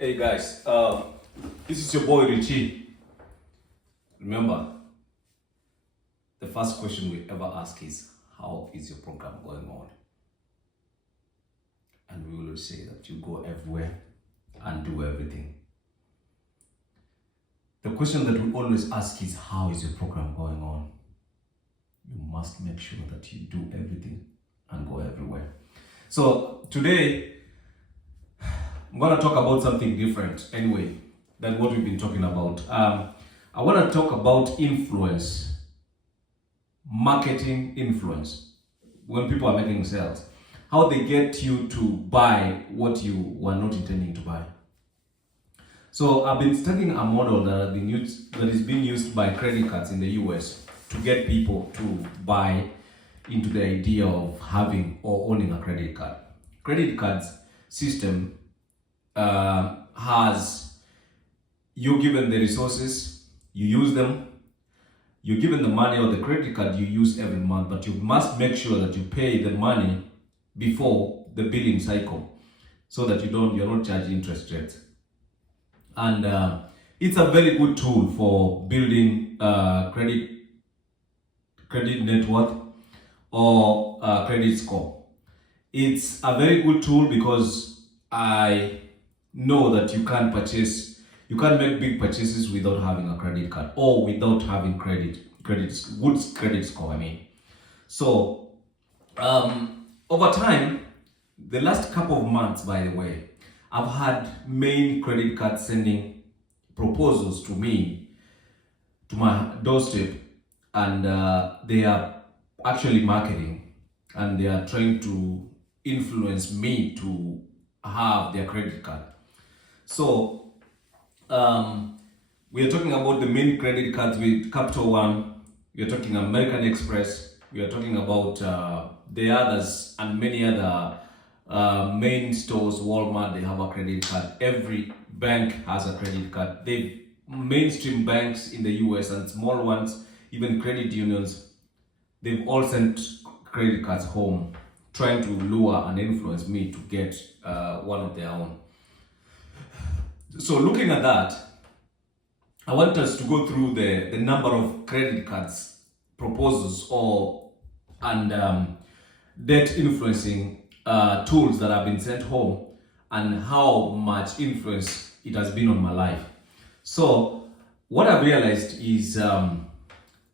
Hey guys, this is your boy Richie. Remember, the first question we ever ask is, how is your program going on? And we will say that you go everywhere and do everything. The question that we always ask is, how is your program going on? You must make sure that you do everything and go everywhere. So today, I'm going to talk about something different anyway than what we've been talking about. I want to talk about influence, marketing influence, when people are making sales, how they get you to buy what you were not intending to buy. So I've been studying a model that is being used by credit cards in the US to get people to buy into the idea of having or owning a credit card. Credit cards system has you given the resources, you use them, you're given the money or the credit card you use every month, but you must make sure that you pay the money before the billing cycle so that you're not charged interest rates. And it's a very good tool for building credit net worth or credit score. It's a very good tool because I know that you can't make big purchases without having a credit card or without having good credit score. So over time, the last couple of months, by the way, I've had main credit cards sending proposals to me, to my doorstep, and they are actually marketing and they are trying to influence me to have their credit card. So we are talking about the main credit cards with Capital One, we are talking American Express, we are talking about the others and many other main stores. Walmart, they have a credit card. Every bank has a credit card. They mainstream banks in the US and small ones, even credit unions, they've all sent credit cards home, trying to lure and influence me to get one of their own. So looking at that, I want us to go through the number of credit cards proposals and debt influencing tools that have been sent home and how much influence it has been on my life. So what I've realized is,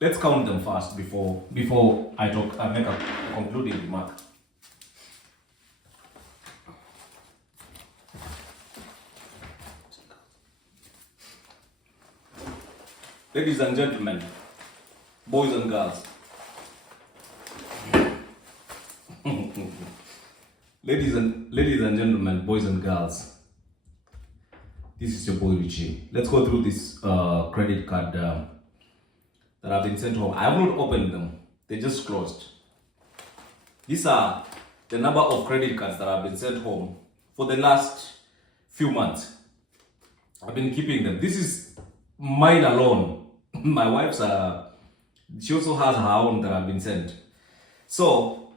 let's count them first before I make a concluding remark. Ladies and gentlemen, boys and girls. Ladies and gentlemen, boys and girls. This is your boy Richie. Let's go through this credit card that have been sent home. I have not opened them. They just closed. These are the number of credit cards that have been sent home for the last few months. I've been keeping them. This is mine alone. My wife's she also has her own that have been sent. So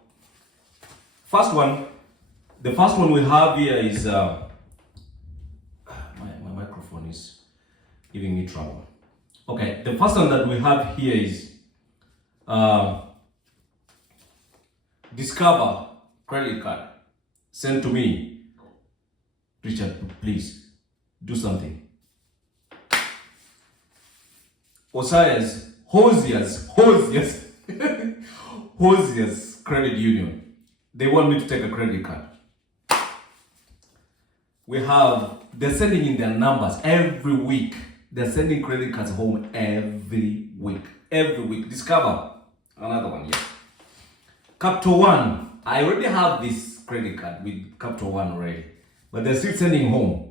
the first one we have here is my microphone is giving me trouble. Okay, the first one that we have here is Discover credit card sent to me. Richard, please do something. Hosiers Credit Union. They want me to take a credit card. They're sending in their numbers every week. They're sending credit cards home every week. Every week. Discover, another one, yeah. Capital One. I already have this credit card with Capital One already, but they're still sending home.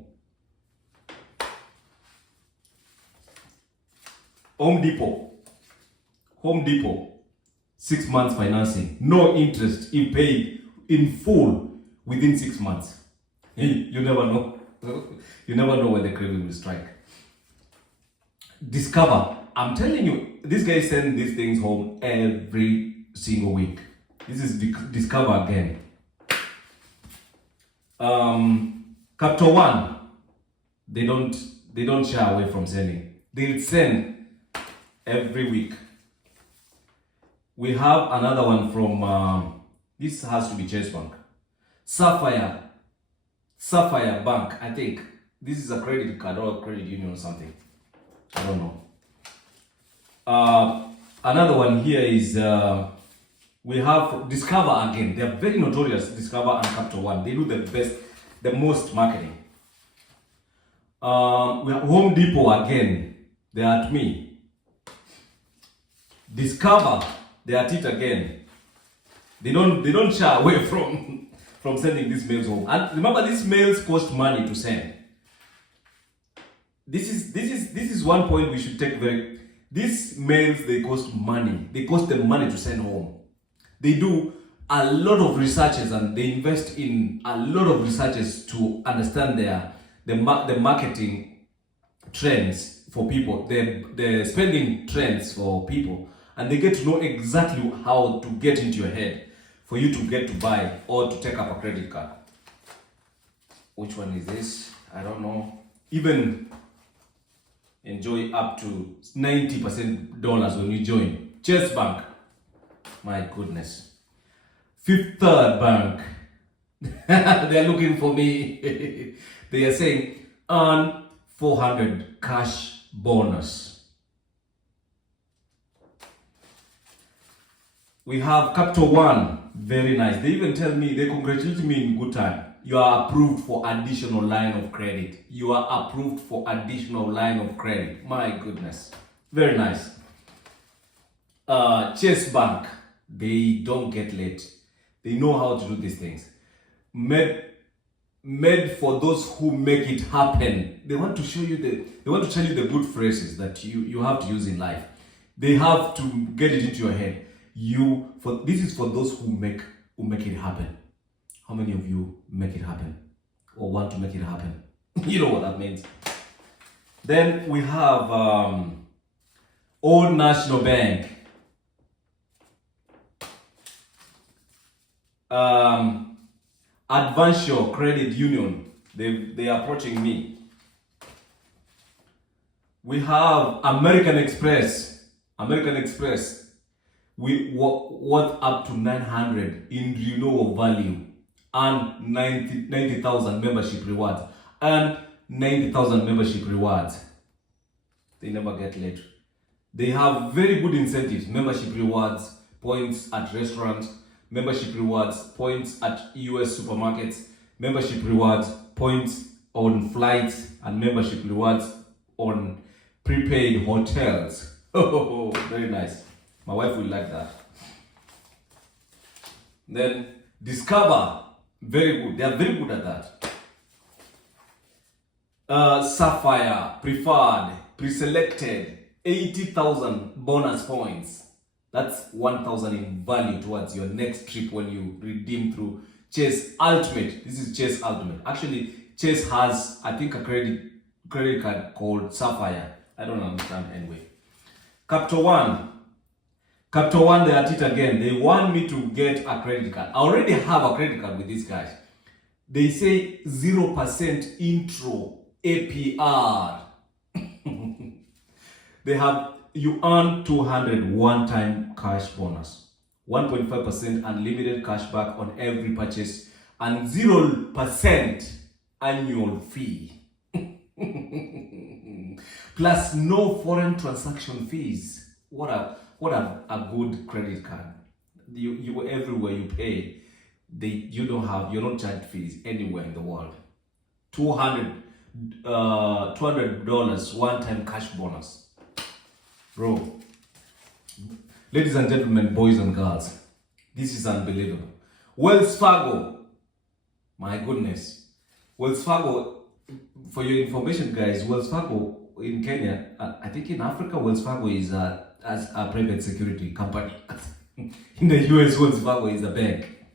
Home Depot, 6 months financing, no interest, if paid in full within 6 months. You never know. You never know when the craving will strike. Discover, I'm telling you, these guys send these things home every single week. This is Discover again. Capital One, they don't shy away from sending. They'll send every week. We have another one from this has to be Chase Bank. Sapphire Bank, I think. This is a credit card or a credit union or something. I don't know. Another one here is we have Discover again. They are very notorious, Discover and Capital One. They do the most marketing. We have Home Depot again. They are at me. Discover, they are at it again. They don't shy away from sending these mails home. And remember, these mails cost money to send. This is one point we should take very. These mails, they cost money. They cost them money to send home. They do a lot of researches and they invest in a lot of researches to understand the marketing trends for people, the spending trends for people, and they get to know exactly how to get into your head for you to get to buy or to take up a credit card. Which one is this? I don't know. Even enjoy up to 90% dollars when you join. Chase Bank. My goodness. Fifth Third Bank. They're looking for me. They are saying earn 400 cash bonus. We have Capital One. Very nice. They even tell me, they congratulate me in good time. You are approved for additional line of credit. You are approved for additional line of credit. My goodness. Very nice. Chase Bank. They don't get late. They know how to do these things. Made for those who make it happen. They want to show you they want to tell you the good phrases that you have to use in life. They have to get it into your head. This is for those who make it happen. How many of you make it happen or want to make it happen? You know what that means. Then we have Old National Bank. Advanced Credit Union. They are approaching me. We have American Express. We worth up to 900 in renewal value and 90,000 membership rewards and 90,000 membership rewards. They never get late. They have very good incentives, membership rewards, points at restaurants, membership rewards, points at US supermarkets, membership rewards, points on flights, and membership rewards on prepaid hotels. Oh, very nice. My wife will like that. Then Discover, very good. They are very good at that. Sapphire, preferred, pre-selected, 80,000 bonus points. That's 1,000 in value towards your next trip when you redeem through Chase Ultimate. This is Chase Ultimate. Actually, Chase has, I think, a credit card called Sapphire. I don't understand anyway. Capital One, they are at it again. They want me to get a credit card. I already have a credit card with these guys. They say 0% intro APR. They have, you earn 200 one-time cash bonus, 1.5% unlimited cashback on every purchase, and 0% annual fee. Plus no foreign transaction fees. What a good credit card. You everywhere you pay, you're not charged fees anywhere in the world. $200 one-time cash bonus. Bro, ladies and gentlemen, boys and girls, this is unbelievable. Wells Fargo, my goodness. Wells Fargo, for your information guys, Wells Fargo in Kenya, I think in Africa, Wells Fargo is as a private security company. In the US, Wells Fargo is a bank.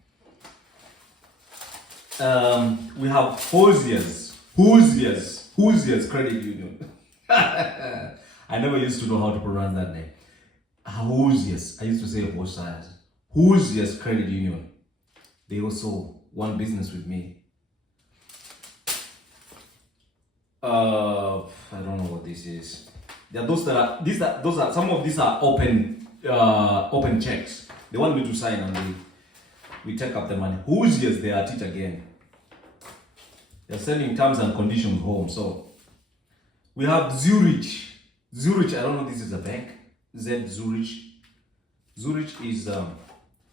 We have Hoosiers Credit Union. I never used to know how to pronounce that name. Hoosiers. I used to say Hoosiers. Hoosiers Credit Union. They also want business with me. I don't know what this is. There are those that are those are some of these are open checks. They want me to sign and we take up the money. Who's yes they are at it again. They're sending terms and conditions home. So we have Zurich. Zurich, I don't know, this is a bank. Zurich. Zurich is I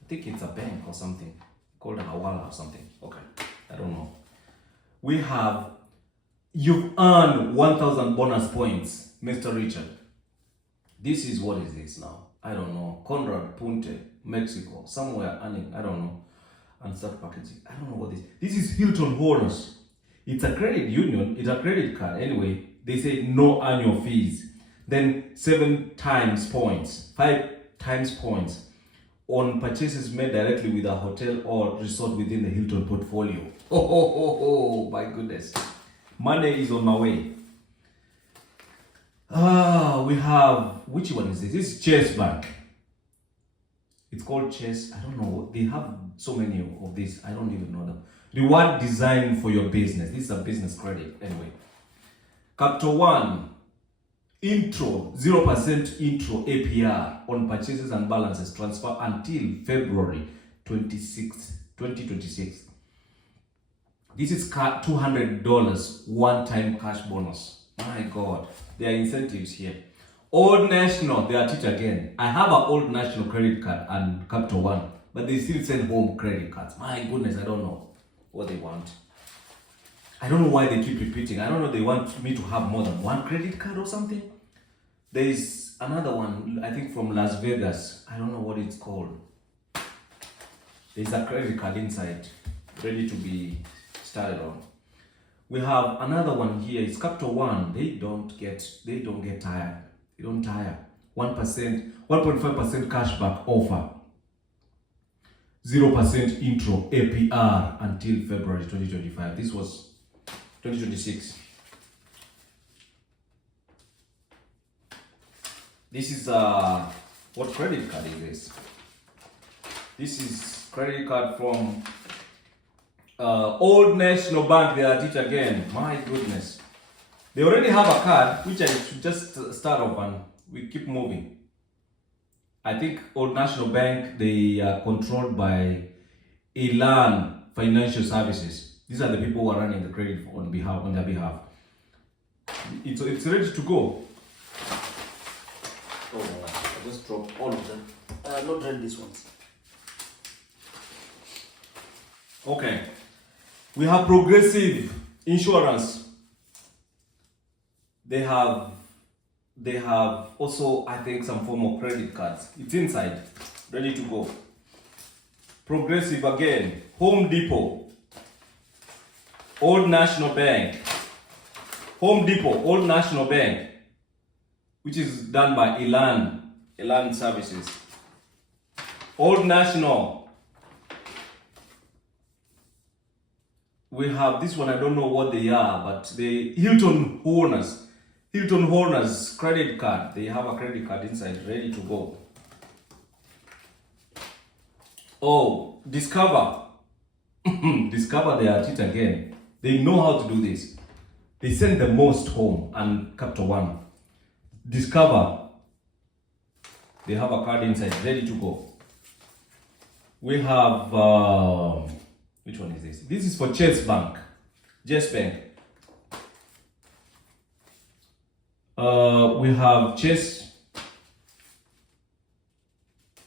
think it's a bank or something called Hawala or something. Okay, I don't know. We have, you've earned 1,000 bonus points, Mr. Richard. This is, what is this now? I don't know. Conrad Punte, Mexico, somewhere earning, I don't know. And start packaging. I don't know what this. This is Hilton Honors. It's a credit union. It's a credit card. Anyway, they say no annual fees. Then 7 times points, 5 times points on purchases made directly with a hotel or resort within the Hilton portfolio. Oh, my goodness. Money is on my way. We have, which one is this? This is Chase Bank. It's called Chase. I don't know. They have so many of these. I don't even know them. Reward design for your business. This is a business credit. Anyway. Capital One. Intro. 0% intro APR on purchases and balances transfer until February 26th, 2026. This is $200 one-time cash bonus. My God. There are incentives here. Old National, they are at it again. I have an Old National credit card and Capital One, but they still send home credit cards. My goodness, I don't know what they want. I don't know why they keep repeating. I don't know, they want me to have more than one credit card or something. There is another one, I think from Las Vegas. I don't know what it's called. There's a credit card inside, ready to be started on. We have another one here. It's Capital One. They don't get tired. They don't tire. 1%, 1.5% cashback offer. 0% intro APR until February 2025. This was 2026. This is what credit card is this? This is credit card from Old National Bank. They are at it again. My goodness. They already have a card, which I should just start off and we keep moving. I think Old National Bank, they are controlled by Elan Financial Services. These are the people who are running the credit on their behalf. It's ready to go. Oh, I just dropped all of them. I have not read these ones. Okay. We have Progressive Insurance. They have also, I think, some form of credit cards. It's inside, ready to go. Progressive again. Home Depot. Old National Bank. Home Depot, Old National Bank, which is done by Elan Services. Old National. We have this one, I don't know what they are, but the Hilton Honors credit card. They have a credit card inside, ready to go. Oh, Discover. Discover, they are at it again. They know how to do this. They send the most home and Capital One. Discover. They have a card inside, ready to go. We have, which one is this? This is for Chase Bank. Chase Bank. We have Chase,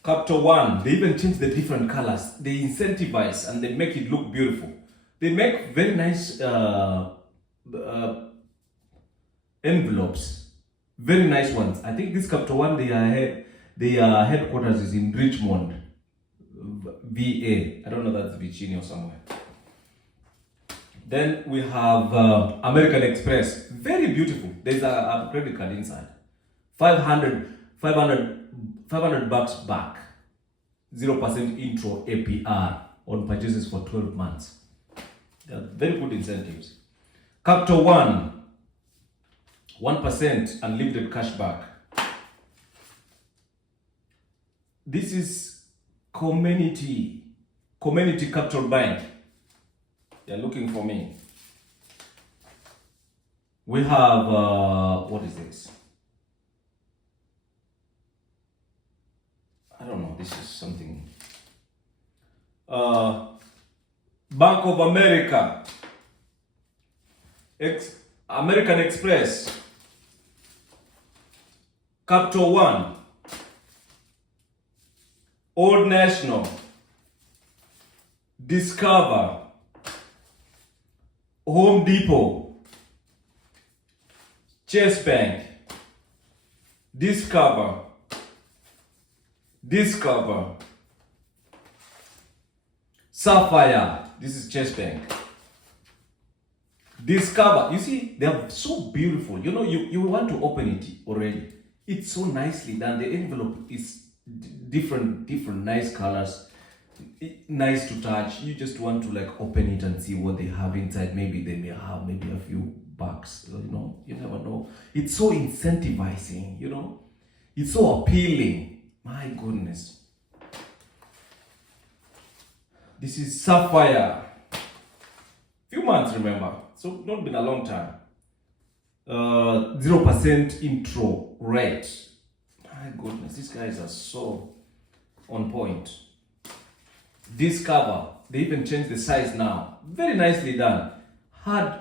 Capital One. They even change the different colors. They incentivize and they make it look beautiful. They make very nice envelopes, very nice ones. I think this Capital One, their headquarters is in Richmond, VA. I don't know, that's Virginia or somewhere. Then we have American Express, very beautiful. There's a credit card inside. 500 bucks back, 0% intro APR on purchases for 12 months. They are very good incentives. Capital One, 1% unlimited cashback. This is Community Capital Bank. They're looking for me. We have, what is this? I don't know, this is something. Bank of America, American Express, Capital One, Old National, Discover, Home Depot, Chase Bank, Discover, Sapphire, this is Chase Bank, Discover. You see, they are so beautiful. You know, you want to open it already. It's so nicely done. The envelope is different nice colors, nice to touch. You just want to like open it and see what they have inside. Maybe they may have maybe a few bucks, you know, you never know. It's so incentivizing, you know, it's so appealing. My goodness. This is Sapphire. Few months, remember, so not been a long time. 0% intro rate. My goodness, these guys are so on point. Discover, they even changed the size now. Very nicely done. Hard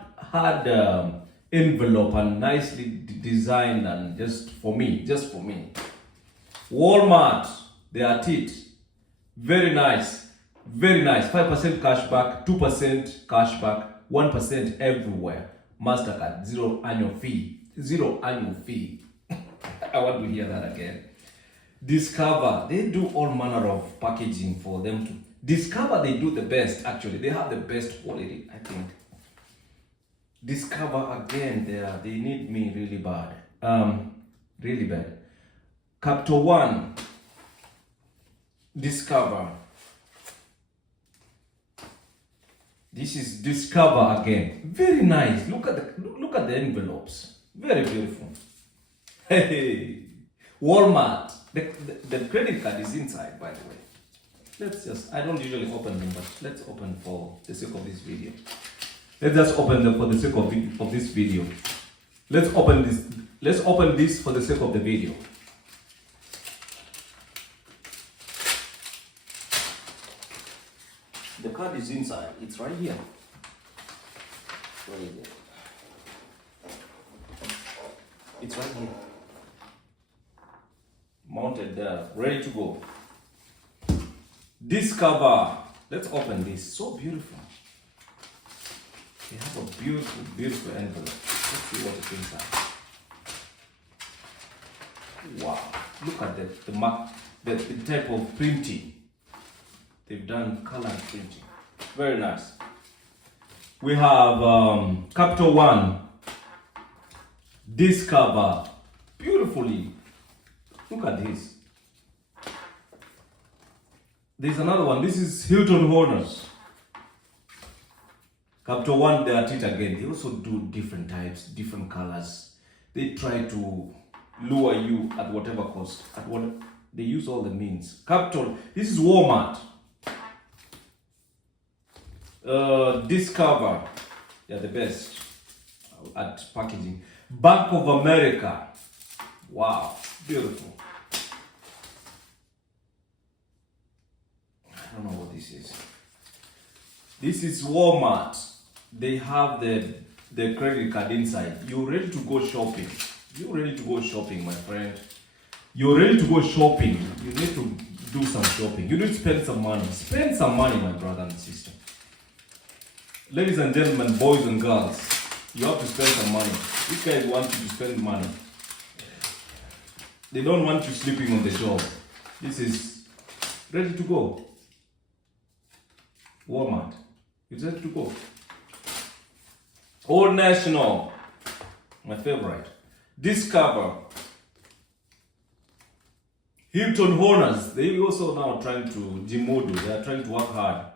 envelope and nicely designed, and just for me. Walmart, they are it. Very nice. 5% cashback, 2% cashback, 1% everywhere. MasterCard, zero annual fee. I want to hear that again. Discover, they do all manner of packaging for them to. Discover, they do the best, actually. They have the best quality, I think. Discover, again, they need me really bad. Really bad. Capital One, Discover. This is Discover again. Very nice. Look at the envelopes. Very beautiful. Hey, Walmart. The credit card is inside, by the way. I don't usually open them, but let's open for the sake of this video. Let's just open them for the sake of this video. Let's open this for the sake of the video. The card is inside. It's right here. It's right here. Mounted there, ready to go. Discover. Let's open this. So beautiful. They have a beautiful envelope. Let's see what is inside. Wow. Look at the type of printing. They've done color printing. Very nice. We have Capital One, Discover, beautifully. Look at this. There's another one. This is Hilton Honors. Capital One, they are it again. They also do different types, different colors. They try to lure you at whatever cost. They use all the means. Capital. This is Walmart. Discover, they're the best at packaging. Bank of America, wow, beautiful. I don't know what this is. This is Walmart. They have the credit card inside. You're ready to go shopping. My friend. You're ready to go shopping. You need to do some shopping. You need to spend some money. Spend some money, my brother and sister. Ladies and gentlemen, boys and girls, you have to spend some money. These guys want you to spend money. They don't want you sleeping on the job. This is ready to go. Walmart, it's ready to go. Old National, my favorite. Discover. Hilton Honors, they also now trying to Jimodo. They are trying to work hard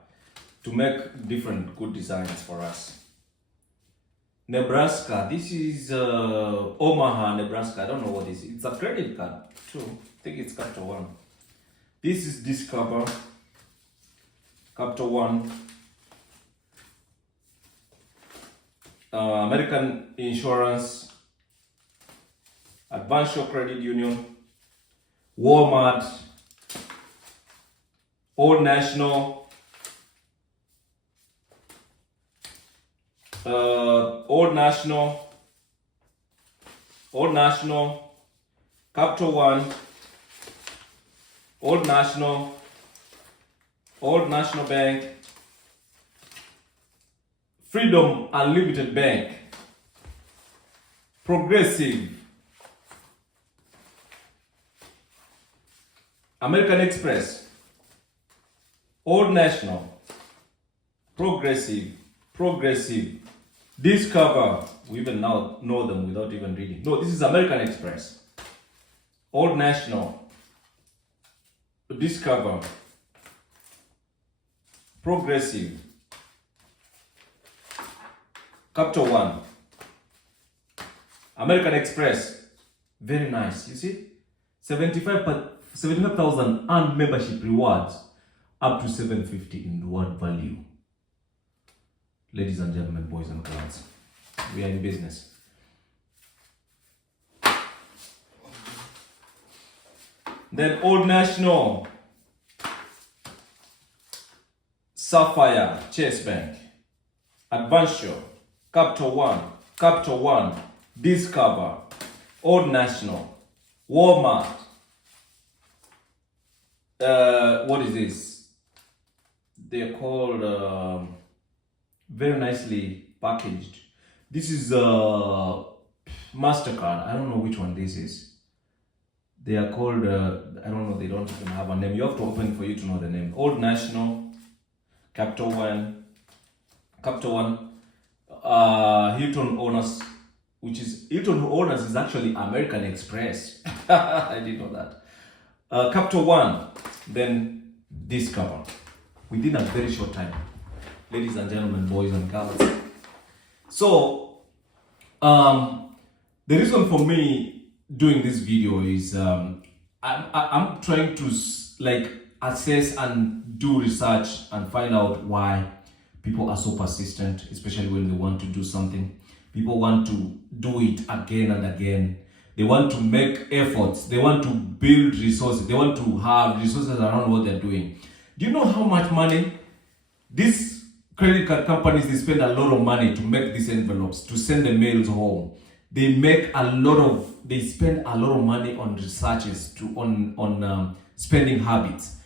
to make different good designs for us. Nebraska, this is Omaha, Nebraska. I don't know what this is. It's a credit card too. I think it's Capital One. This is Discover, Capital One. American Insurance, Advanced Credit Union, Walmart, Old National, Old National, Capital One, Old National Bank, Freedom Unlimited Bank, Progressive, American Express, Old National, Progressive, Discover. We even now know them without even reading. No, this is American Express, Old National, Discover, Progressive, Capital One, American Express. Very nice. You see, 75,000 earned membership rewards, up to 750 in reward value. Ladies and gentlemen, boys and girls, we are in business. Then Old National, Sapphire, Chase Bank, Adventure, Capital One, Discover, Old National, Walmart. What is this? They're called very nicely packaged. This is MasterCard. I don't know which one this is. They are called, I don't know, they don't even have a name. You have to open it for you to know the name. Old National, Capital One, Hilton Owners, which is, Hilton Owners is actually American Express. I didn't know that. Capital One, then Discover. Within a very short time. Ladies and gentlemen, boys and girls. So, the reason for me doing this video is I'm trying to assess and do research and find out why people are so persistent, especially when they want to do something. People want to do it again and again. They want to make efforts. They want to build resources. They want to have resources around what they're doing. Do you know how much money these credit card companies, they spend a lot of money to make these envelopes, to send the mails home. They spend a lot of money on researches on spending habits,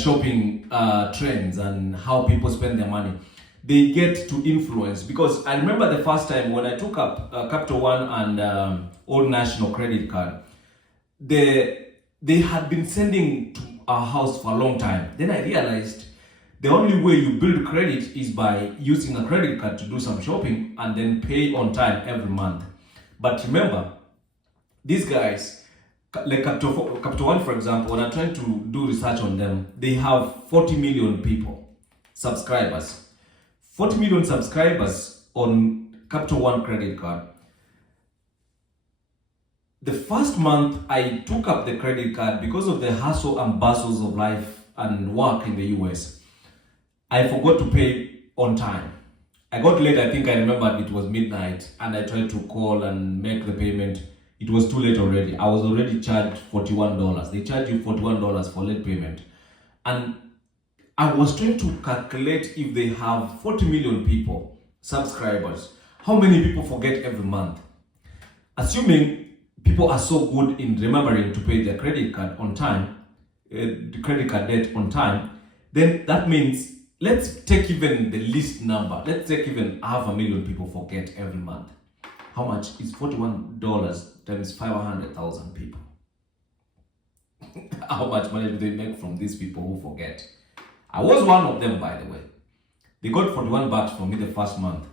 shopping trends, and how people spend their money. They get to influence, because I remember the first time when I took up Capital One and Old National credit card, they had been sending to our house for a long time. Then I realized the only way you build credit is by using a credit card to do some shopping and then pay on time every month. But remember, these guys, like Capital One, for example, when I'm trying to do research on them, they have 40 million subscribers. 40 million subscribers on Capital One credit card. The first month I took up the credit card, because of the hustle and bustles of life and work in the US, I forgot to pay on time. I got late. I think I remembered it was midnight, and I tried to call and make the payment. It was too late already. I was already charged $41. They charge you $41 for late payment. And I was trying to calculate, if they have 40 million people, subscribers, how many people forget every month? Assuming people are so good in remembering to pay their credit card on time, the credit card debt on time, then that means, let's take even the least number. Let's take even 500,000 people forget every month. How much is $41 times 500,000 people? How much money do they make from these people who forget? I was one of them, by the way. They got $41 from me the first month.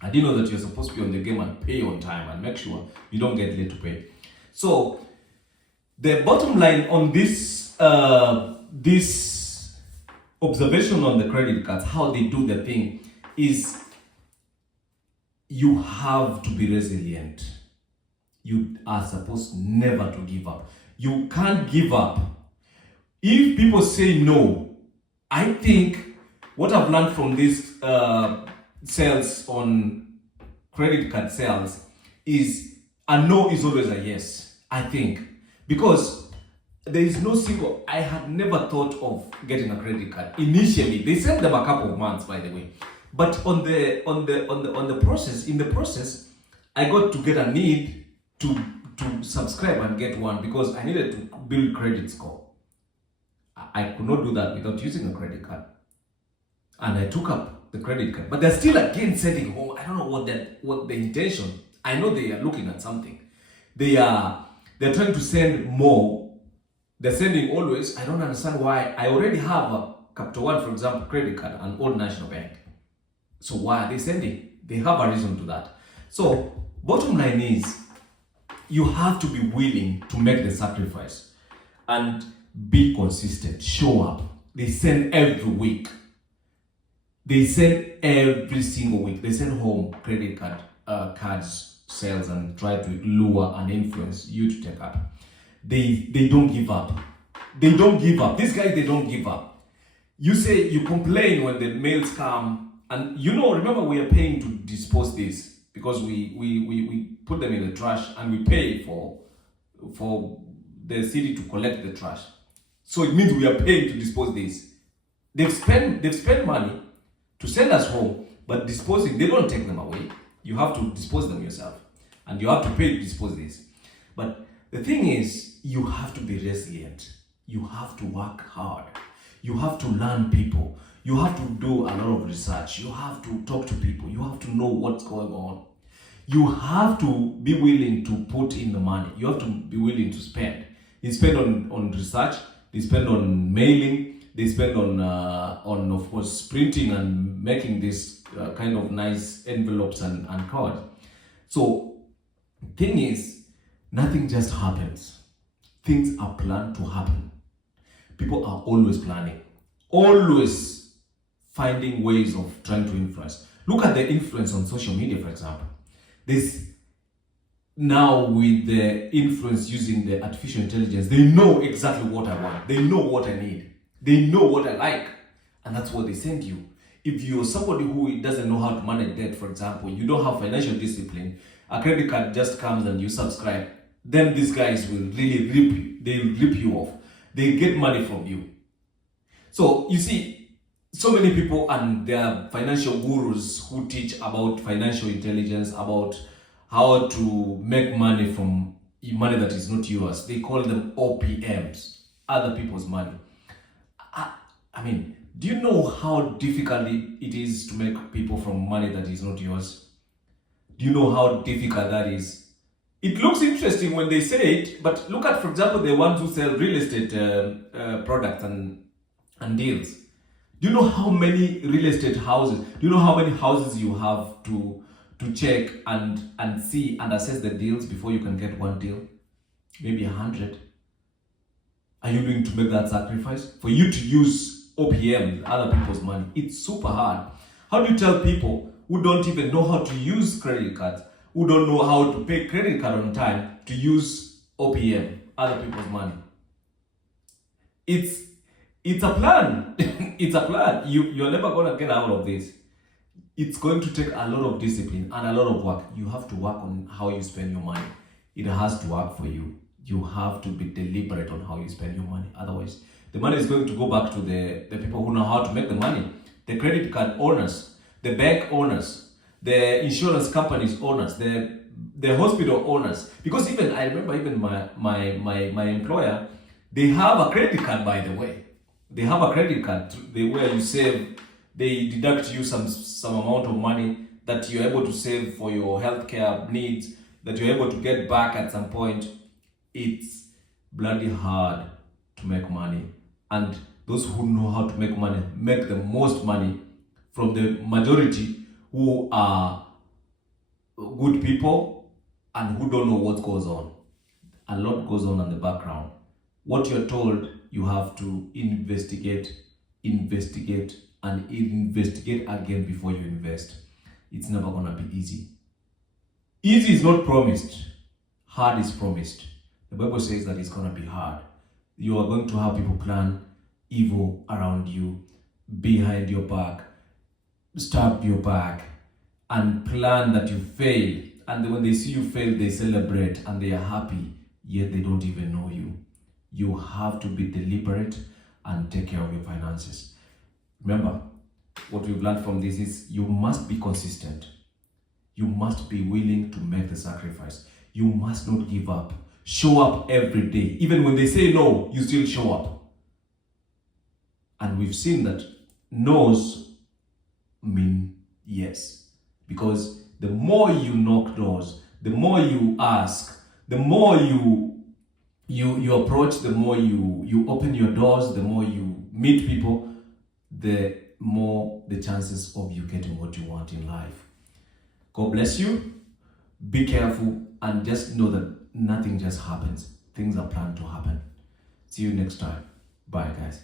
I didn't know that you're supposed to be on the game and pay on time and make sure you don't get late to pay. So the bottom line on this observation on the credit cards, how they do the thing, is you have to be resilient. You are supposed never to give up. You can't give up. If people say no, I think what I've learned from this sales on credit card sales is a no is always a yes, I think. Because there is no single, I had never thought of getting a credit card. Initially, they sent them a couple of months, by the way. But on the process, in the process, I got to get a need to subscribe and get one because I needed to build credit score. I could not do that without using a credit card. And I took up the credit card. But they're still again sending home. I don't know what the intention. I know they are looking at something. They're trying to send more. They're sending always. I don't understand why. I already have a Capital One, for example, credit card, an Old National Bank. So why are they sending? They have a reason to that. So bottom line is, you have to be willing to make the sacrifice and be consistent. Show up. They send every week. They send every single week. They send home credit cards sales and try to lure and influence you to take up. They don't give up. They don't give up. These guys, they don't give up. You say, you complain when the mails come, and remember we are paying to dispose this because we put them in the trash and we pay for the city to collect the trash. So it means we are paying to dispose this. They've spent money to send us home, but disposing, they don't take them away. You have to dispose them yourself, and you have to pay to dispose this. But the thing is, you have to be resilient. You have to work hard. You have to learn people. You have to do a lot of research. You have to talk to people. You have to know what's going on. You have to be willing to put in the money. You have to be willing to spend. They spend on research. They spend on mailing. They spend on of course, printing and making this kind of nice envelopes and cards. So, thing is, nothing just happens. Things are planned to happen. People are always planning, always finding ways of trying to influence. Look at the influence on social media, for example. This now with the influence using the artificial intelligence, they know exactly what I want. They know what I need. They know what I like. And that's what they send you. If you're somebody who doesn't know how to manage debt, for example, you don't have financial discipline, a credit card just comes and you subscribe, then these guys will really rip you off. They get money from you. So you see, so many people and their financial gurus who teach about financial intelligence, about how to make money from money that is not yours. They call them OPMs, other people's money. I mean, do you know how difficult it is to make people from money that is not yours? Do you know how difficult that is? It looks interesting when they say it, but look at, for example, the ones who sell real estate products and deals. Do you know how many real estate houses? Do you know how many houses you have to check and see and assess the deals before you can get one deal? Maybe 100. Are you willing to make that sacrifice for you to use OPM, other people's money? It's super hard. How do you tell people who don't even know how to use credit cards, who don't know how to pay credit card on time, to use OPM, other people's money? It's a plan. It's a plan. You're never gonna get out of this. It's going to take a lot of discipline and a lot of work. You have to work on how you spend your money. It has to work for you. You have to be deliberate on how you spend your money. Otherwise, the money is going to go back to the people who know how to make the money. The credit card owners, the bank owners, the insurance companies owners, the hospital owners. Because even I remember even my employer, they have a credit card, by the way. They have a credit card where you save. They deduct you some amount of money that you're able to save for your healthcare needs, that you're able to get back at some point. It's bloody hard to make money. And those who know how to make money make the most money from the majority who are good people and who don't know what goes on. A lot goes on in the background. What you're told, you have to investigate, and investigate again before you invest. It's never gonna be easy. Easy is not promised. Hard is promised. The Bible says that it's gonna be hard. You are going to have people plan evil around you, behind your back, stab your back, and plan that you fail. And when they see you fail, they celebrate and they are happy, yet they don't even know you. You have to be deliberate and take care of your finances. Remember, what we've learned from this is you must be consistent. You must be willing to make the sacrifice. You must not give up. Show up every day. Even when they say no, you still show up. And we've seen that no's mean yes. Because the more you knock doors, the more you ask, the more you approach, the more you open your doors, the more you meet people, the more the chances of you getting what you want in life. God bless you. Be careful and just know that nothing just happens. Things are planned to happen. See you next time. Bye, guys.